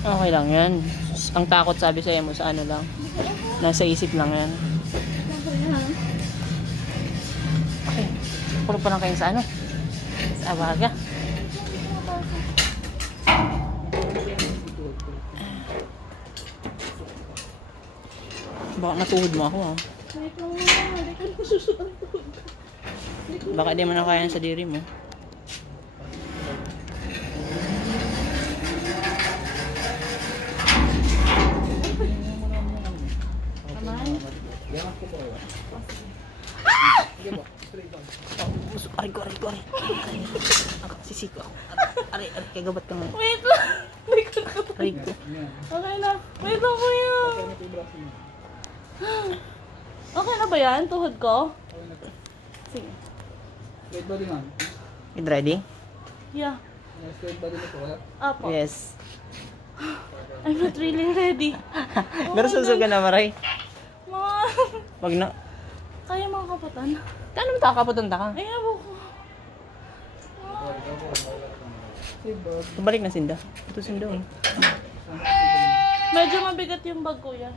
Okay lang yan. Ang takot sabi sa'yo mo sa ano lang. Nasa isip lang yan. Okay. Puro pa lang kayo sa ano? Sa abaga. Baka natuhod mo ako ha. Baka di mo na kaya sa diri mo. Aray ko. Sisiko ako. Aray, kagabat ka nga. Wait lang. Aray ko. Okay na. Wait lang kuya. Okay na ba yan? Tuhod ko? Sige. Straight body man. You ready? Yeah. Straight body na po kaya? Apo. Yes. I'm not really ready. Pero susuga na maray. Mom. Wag na. Kaya mga kapatan? Kano mo takaputunda ka? Ay, abo ko. Balik na Sinda. Ito Sinda oh. Medyo mabigat yung bag kuya.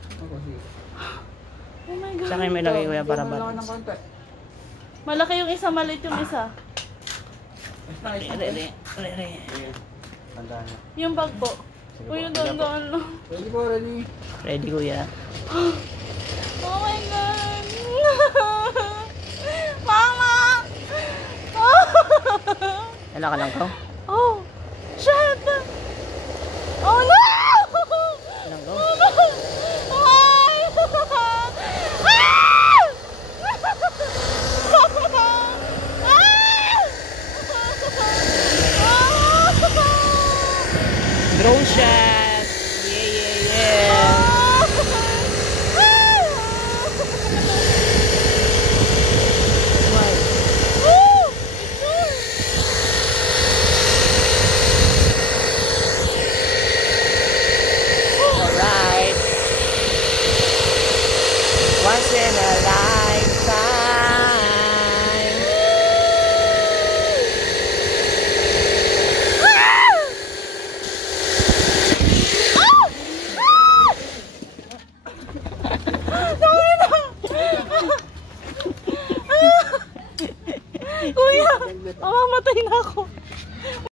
Oh my God. Saka may lagay kuya para balance. Malaki yung isa, maliit yung isa. Re. Yung bag po. Kuya, dandaan lang. Ready po, ready. Ready kuya. Oh my God. Mama! Wala ka lang ko? Oh! Shit! Oh no! Lang ko? Why? Drone shot! Yeah! Alright. Once in a life.